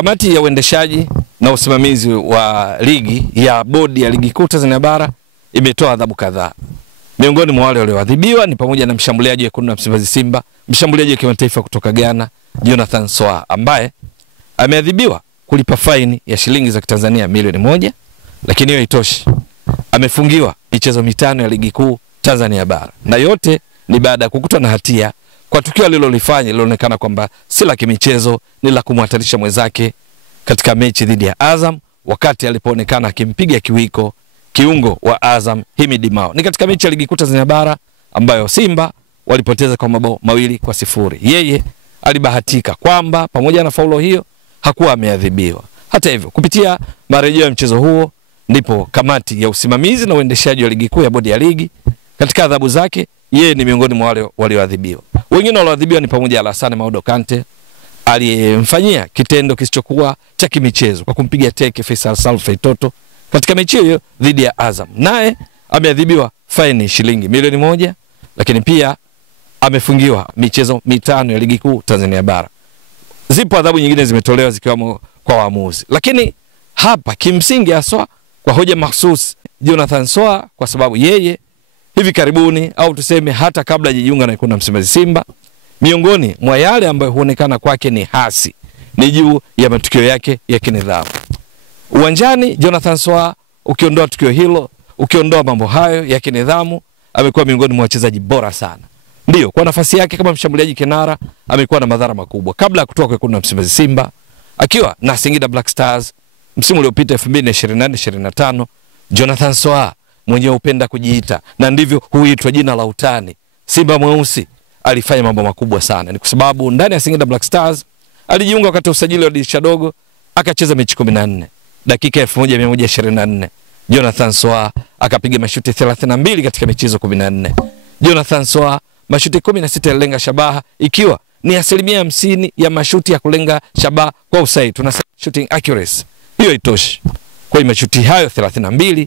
Kamati ya uendeshaji na usimamizi wa ligi ya bodi ya ligi kuu Tanzania bara imetoa adhabu kadhaa. Miongoni mwa wale walioadhibiwa ni pamoja na mshambuliaji wa Wekundu wa Msimbazi Simba, mshambuliaji wa kimataifa kutoka Ghana Jonathan Soa, ambaye ameadhibiwa kulipa faini ya shilingi za Kitanzania milioni 1, lakini hiyo haitoshi. Amefungiwa michezo 5 ya ligi kuu Tanzania bara. Na yote ni baada ya kukutwa na hatia kwa tukio alilolifanya lilionekana kwamba si la kimichezo, ni la kumhatarisha mwenzake katika mechi dhidi ya Azam, wakati alipoonekana akimpiga kiwiko kiungo wa Azam Himidi Mao. Ni katika mechi ya ligi kuu Tanzania bara ambayo Simba walipoteza kwa mabao 2-0. Yeye alibahatika kwamba pamoja na faulo hiyo hakuwa ameadhibiwa. Hata hivyo, kupitia marejeo ya mchezo huo ndipo kamati ya usimamizi na uendeshaji wa ligi kuu ya bodi ya ligi katika adhabu zake yeye ni miongoni mwa wale walioadhibiwa. Wengine walioadhibiwa ni pamoja na Alassane Maudo Kante aliyemfanyia kitendo kisichokuwa cha kimichezo kwa kumpiga teke Faisal Salum Feitoto katika mechi hiyo dhidi ya Azam. Naye ameadhibiwa faini shilingi milioni 1, lakini pia amefungiwa michezo 5 ya ligi kuu Tanzania bara. Zipo adhabu nyingine zimetolewa zikiwamo kwa waamuzi. Lakini hapa kimsingi haswa kwa hoja mahsusi Jonathan Soa, kwa sababu yeye hivi karibuni au tuseme hata kabla hajajiunga na Wekundu wa Msimbazi Simba, miongoni mwa yale ambayo huonekana kwake ni hasi ni juu ya matukio yake ya kinidhamu. Uwanjani Jonathan Soa, ukiondoa tukio hilo, ukiondoa mambo hayo ya kinidhamu, amekuwa miongoni mwa wachezaji bora sana. Ndio, kwa nafasi yake kama mshambuliaji kinara amekuwa na madhara makubwa. Kabla ya kutoka kwa Wekundu wa Msimbazi Simba, akiwa na Singida Black Stars msimu uliopita 2024-2025, Jonathan Soa mwenyewe upenda kujiita na ndivyo huitwa jina la utani Simba Mweusi, alifanya mambo makubwa sana. Ni kwa sababu ndani ya Singida Black Stars alijiunga wakati wa usajili wa dirisha dogo, akacheza mechi 14, dakika 1124 Jonathan Soa akapiga mashuti 32 katika mechi hizo 14. Jonathan Soa mashuti 16 yalenga shabaha, ikiwa ni 50% ya mashuti ya kulenga shabaha kwa usahihi, tunasema shooting accuracy. Hiyo itoshi. Kwa mashuti hayo 32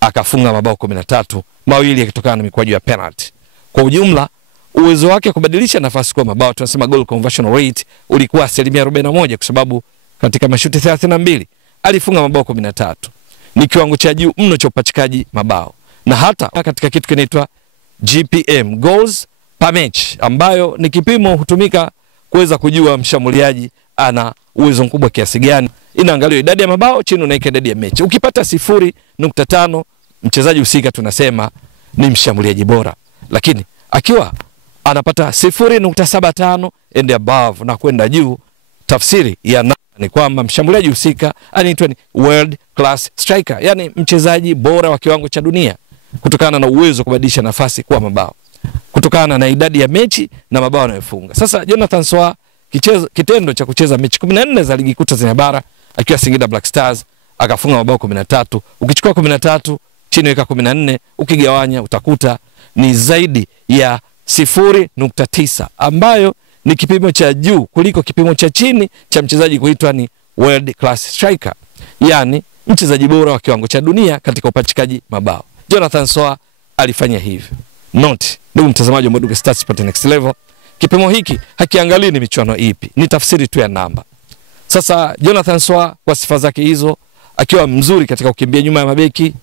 akafunga mabao 13, mawili yakitokana na mikwaju ya penalty. Kwa ujumla uwezo wake kubadilisha nafasi kwa mabao, tunasema goal conversion rate, ulikuwa 41%, kwa sababu katika mashuti 32 alifunga mabao 13. Ni kiwango cha juu mno cha upachikaji mabao. Na hata katika kitu kinaitwa GPM, goals per match, ambayo ni kipimo hutumika kuweza kujua mshambuliaji ana uwezo mkubwa kiasi gani. Inaangaliwa idadi ya mabao chini unaika idadi ya mechi. Ukipata 0.5, mchezaji husika tunasema ni mshambuliaji bora. Lakini akiwa anapata 0.75 and above na kwenda juu, tafsiri ya ni kwamba mshambuliaji husika anaitwa ni world class striker, yani mchezaji bora wa kiwango cha dunia, kutokana na uwezo kubadilisha nafasi kwa mabao, kutokana na idadi ya mechi na mabao anayofunga. Sasa Jonathan Soa kitendo cha kucheza mechi 14 za ligi kuu Tanzania bara akiwa Singida Black Stars akafunga mabao 13. Ukichukua 13 chini weka 14, ukigawanya utakuta ni zaidi ya 0.9, ambayo ni kipimo cha juu kuliko kipimo cha chini cha mchezaji kuitwa ni world class striker, yani mchezaji bora wa kiwango cha dunia katika upachikaji mabao. Jonathan Soa alifanya hivyo. Note, ndugu mtazamaji wa Mbwaduke Stats Sport Next Level, kipimo hiki hakiangalii ni michuano ipi, ni tafsiri tu ya namba. Sasa Jonathan Soa kwa sifa zake hizo, akiwa mzuri katika kukimbia nyuma ya mabeki,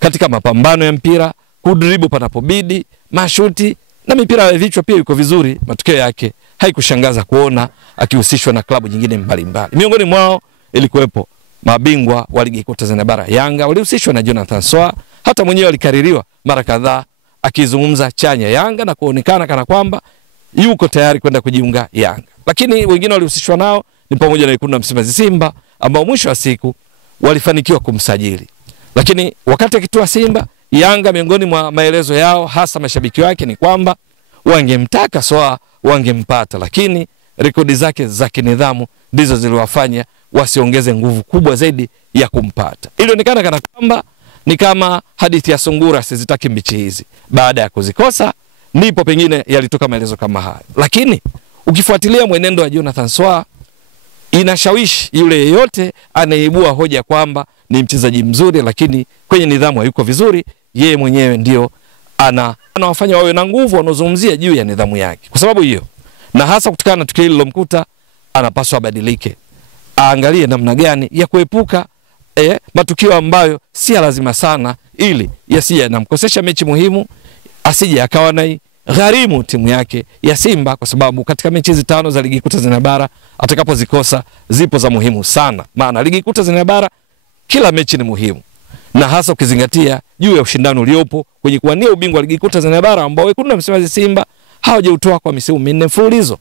katika mapambano ya mpira, kudribu panapobidi, mashuti na mipira ya vichwa pia yuko vizuri, matokeo yake haikushangaza kuona akihusishwa na klabu nyingine mbalimbali. Miongoni mwao ilikuwepo mabingwa wa ligi kuu Tanzania bara Yanga, walihusishwa na Jonathan Soa. Hata mwenyewe alikaririwa mara kadhaa akizungumza chanya Yanga na kuonekana kana kwamba yuko tayari kwenda kujiunga Yanga. Lakini wengine walihusishwa nao ni pamoja na Wekundu wa Msimbazi Simba, ambao mwisho wa siku walifanikiwa kumsajili. Lakini wakati akitua Simba, Yanga miongoni mwa maelezo yao hasa mashabiki wake ni kwamba wangemtaka Soa wangempata, lakini rekodi zake za kinidhamu ndizo ziliwafanya wasiongeze nguvu kubwa zaidi ya kumpata. Ilionekana kana kwamba ni kama hadithi ya sungura sizitaki mbichi hizi. Baada ya kuzikosa ndipo pengine yalitoka maelezo kama haya. Lakini ukifuatilia mwenendo wa Jonathan Soa, inashawishi yule yeyote anaibua hoja kwamba ni mchezaji mzuri lakini kwenye nidhamu hayuko vizuri, yeye mwenyewe ndio anawafanya wawe na nguvu wanazungumzia juu ya nidhamu yake. Kwa sababu hiyo, na hasa kutokana na tukio hilo lilomkuta, anapaswa abadilike. aangalie namna gani ya kuepuka matukio ambayo si lazima sana, ili yasije namkosesha mechi muhimu, asije akawa na gharimu timu yake ya Simba, kwa sababu katika mechi hizi 5 za ligi kuu Tanzania bara atakapozikosa zipo za muhimu sana. Maana ligi kuu Tanzania bara kila mechi ni muhimu, na hasa ukizingatia juu ya ushindani uliopo kwenye kuwania ubingwa wa ligi kuu Tanzania bara ambao wekundu wa Msimbazi Simba hawajautoa kwa misimu 4 mfululizo.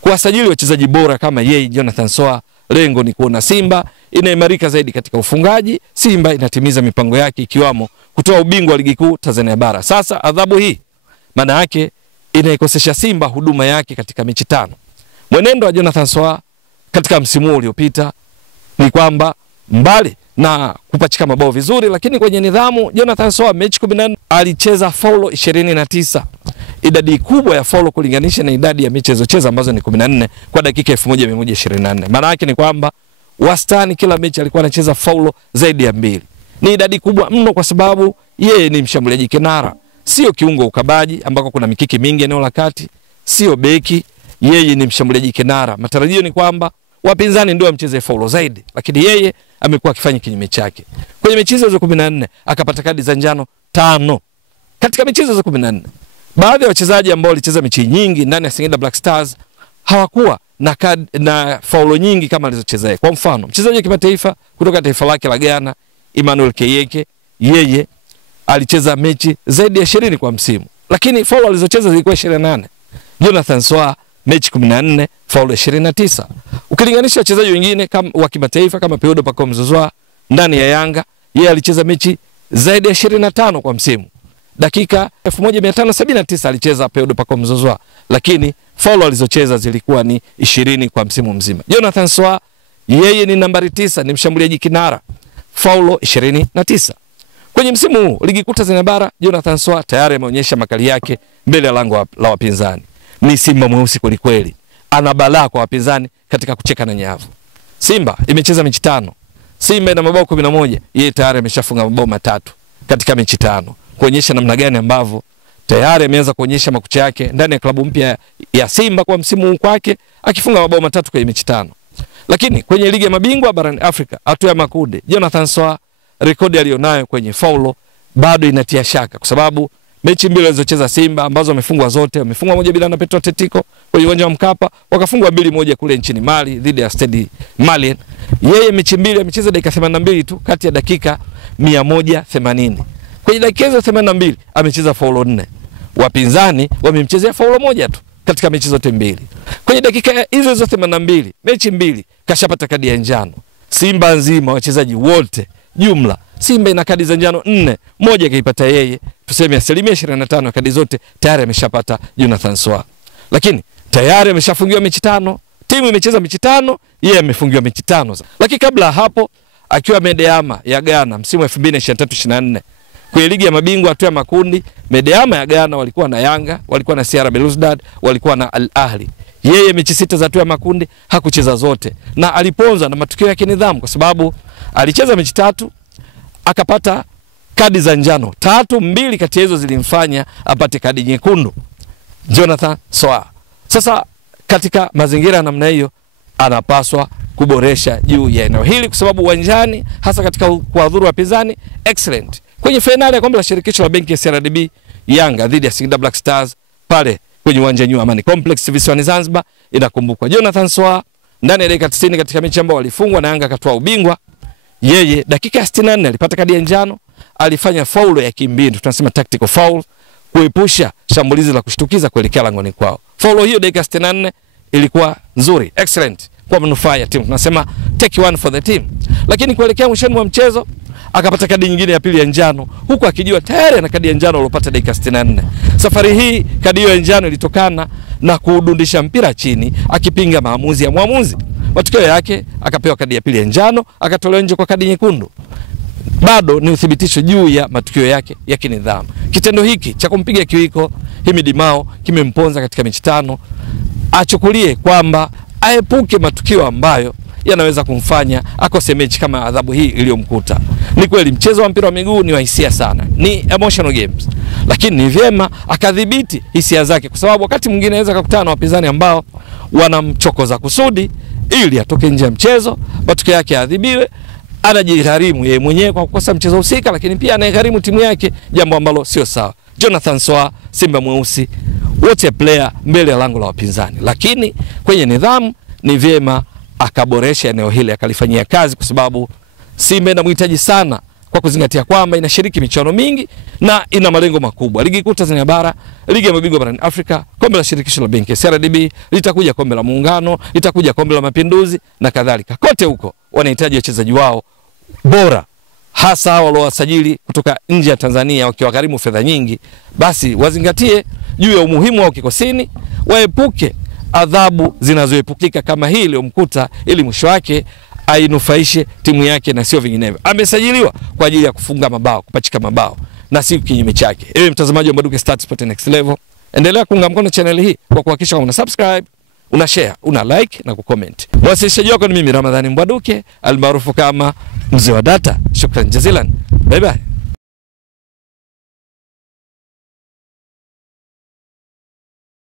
Kuwasajili wachezaji bora kama yeye Jonathan Soa, lengo ni kuona Simba inaimarika zaidi katika ufungaji, Simba inatimiza mipango yake ikiwamo kutoa ubingwa wa ligi kuu Tanzania bara. Sasa adhabu hii maana yake inaikosesha Simba huduma yake katika mechi 5. Mwenendo wa Jonathan Soa katika msimu uliopita ni kwamba mbali na kupachika mabao vizuri, lakini kwenye nidhamu Jonathan Soa mechi 14 alicheza faulo 29. Idadi kubwa ya faulo kulinganisha na idadi ya mechi alizocheza ambazo ni 14 kwa dakika 1124. Maana yake ni kwamba wastani kila mechi alikuwa anacheza faulo zaidi ya 2. Ni idadi kubwa mno kwa sababu yeye ni mshambuliaji kinara, sio kiungo ukabaji ambako kuna mikiki mingi eneo la kati, sio beki, yeye ni mshambuliaji kinara. Matarajio ni kwamba wapinzani ndio wamcheze faulo zaidi, lakini yeye amekuwa akifanya kinyume chake. Kwenye mechi hizo 14 akapata kadi za njano 5 katika mechi hizo 14. Baadhi ya wachezaji ambao walicheza mechi nyingi ndani ya Singida Black Stars hawakuwa na faulo nyingi kama alizocheza yeye. Kwa mfano, mchezaji wa kimataifa kutoka taifa lake la Ghana, Emmanuel Keyeke, yeye alicheza mechi zaidi ya 20 kwa msimu, lakini faulo alizocheza zilikuwa 28. Jonathan Soa mechi 14, faulo 29. Ukilinganisha wachezaji wengine kama wa kimataifa kama Pedro Pacome Zouzoua ndani ya Yanga, yeye alicheza mechi zaidi ya 25 kwa msimu. Dakika 1579 alicheza Pedro Pacome Zouzoua, lakini faulo alizocheza zilikuwa ni 20 kwa msimu mzima. Jonathan Soa yeye ni nambari 9, ni mshambuliaji kinara, faulo 29. Kwenye msimu huu ligi kuu Tanzania bara Jonathan Soa tayari ameonyesha makali yake mbele ya lango la wapinzani. Ni Simba mweusi kweli kweli. Ana balaa kwa wapinzani katika kucheka na nyavu. Simba imecheza mechi 5. Simba ina mabao 11, yeye tayari ameshafunga mabao 3 katika mechi 5. Kuonyesha namna gani ambavyo tayari ameanza kuonyesha makucha yake ndani ya klabu mpya ya Simba kwa msimu huu kwake, akifunga mabao 3 kwenye mechi 5. Lakini kwenye ligi ya mabingwa barani Afrika, hatua ya makundi, Jonathan Soa rekodi alionayo kwenye faulo bado inatia shaka, kwa sababu mechi 2 alizocheza Simba ambazo wamefungwa zote, wamefungwa 1-0 na Petro Atletico kwenye uwanja wa Mkapa, wakafungwa 2-1 kule nchini Mali dhidi ya Stade Malien. Yeye mechi 2 amecheza dakika 82 tu kati ya dakika 180. Kwenye dakika hizo 82 amecheza faulo 4. Wapinzani wamemchezea faulo 1 tu katika mechi zote 2. Kwenye dakika hizo 82, mechi 2 kashapata kadi ya njano. Simba nzima wachezaji wote jumla Simba ina kadi za njano 4, moja kaipata yeye. Tuseme 25% kadi zote tayari ameshapata Jonathan Soa. Lakini tayari ameshafungiwa mechi 5. Timu imecheza mechi 5, yeye amefungiwa mechi 5. Lakini kabla hapo akiwa Medeama ya Ghana msimu 2023-24 kwenye ligi ya mabingwa hatua ya makundi, Medeama ya Ghana walikuwa na Yanga, walikuwa na CR Belouizdad, walikuwa na Al Ahly. Yeye mechi 6 za hatua ya makundi hakucheza zote, na aliponza na matukio yake nidhamu, kwa sababu alicheza mechi 3 akapata kadi za njano 3, 2 kati hizo zilimfanya apate kadi nyekundu Jonathan Soa. Sasa katika mazingira namna hiyo anapaswa kuboresha juu ya eneo hili, kwa sababu uwanjani hasa katika kuadhuru wapinzani excellent. Kwenye finali ya kombe la shirikisho la benki ya CRDB, Yanga dhidi ya Singida Black Stars pale kwenye uwanja New Amani Complex visiwani Zanzibar, inakumbukwa Jonathan Soa ndani ya dakika 90 katika mechi ambayo walifungwa na Yanga akatoa ubingwa, yeye dakika 64 alipata kadi ya njano, alifanya faulo ya kimbinu, tunasema tactical foul, kuepusha shambulizi la kushtukiza kuelekea langoni kwao. Faulo hiyo dakika 64 ilikuwa nzuri, excellent kwa manufaa ya timu, tunasema take one for the team. Lakini kuelekea mwishoni mwa mchezo akapata kadi nyingine ya pili ya njano, huku akijua tayari ana kadi ya njano aliyopata dakika 64. Safari hii kadi hiyo ya njano ilitokana na kudundisha mpira chini akipinga maamuzi ya mwamuzi. Matokeo yake akapewa kadi ya pili ya njano, akatolewa nje kwa kadi nyekundu. Bado ni uthibitisho juu ya matukio yake ya kinidhamu. Kitendo hiki cha kumpiga kiwiko Himidi Mao kimemponza katika mechi 5. Achukulie kwamba aepuke matukio ambayo yanaweza kumfanya akose mechi kama adhabu hii iliyomkuta. Ni kweli mchezo wa mpira wa miguu ni wa hisia sana, ni emotional games, lakini ni vyema akadhibiti hisia zake, kwa sababu wakati mwingine anaweza kukutana na wapinzani ambao wanamchokoza kusudi ili atoke nje ya mchezo, matokeo yake adhibiwe, anajigharimu yeye mwenyewe kwa kukosa mchezo husika, lakini pia anagharimu timu yake, jambo ambalo sio sawa. Jonathan Soa, Simba Mweusi, wote player mbele ya lango la wapinzani, lakini kwenye nidhamu ni vyema akaboresha eneo hili, akalifanyia kazi, kwa sababu Simba inamhitaji sana, kwa kuzingatia kwamba inashiriki michuano mingi na ina malengo makubwa. Ligi kuu Tanzania bara, ligi ya mabingwa barani Afrika, kombe la shirikisho la benki CRDB, litakuja kombe la muungano, litakuja kombe la mapinduzi na kadhalika. Kote huko wanahitaji wachezaji wao bora, hasa waliowasajili kutoka nje ya Tanzania wakiwagharimu fedha nyingi. Basi wazingatie juu ya umuhimu wa kikosini, waepuke adhabu zinazoepukika kama hii iliyomkuta, ili mwisho wake ainufaishe timu yake na sio vinginevyo. Amesajiliwa kwa ajili ya kufunga mabao, kupachika mabao na si kinyume chake. Ewe mtazamaji wa Mbwaduke Stats Sport Next Level, endelea kuunga mkono channel hii kwa kuhakikisha una subscribe, una share, una like na kucomment. Mwasilishaji wako ni mimi Ramadhani Mbwaduke, almaarufu kama Mzee wa Data. Shukran jazilan. Bye bye.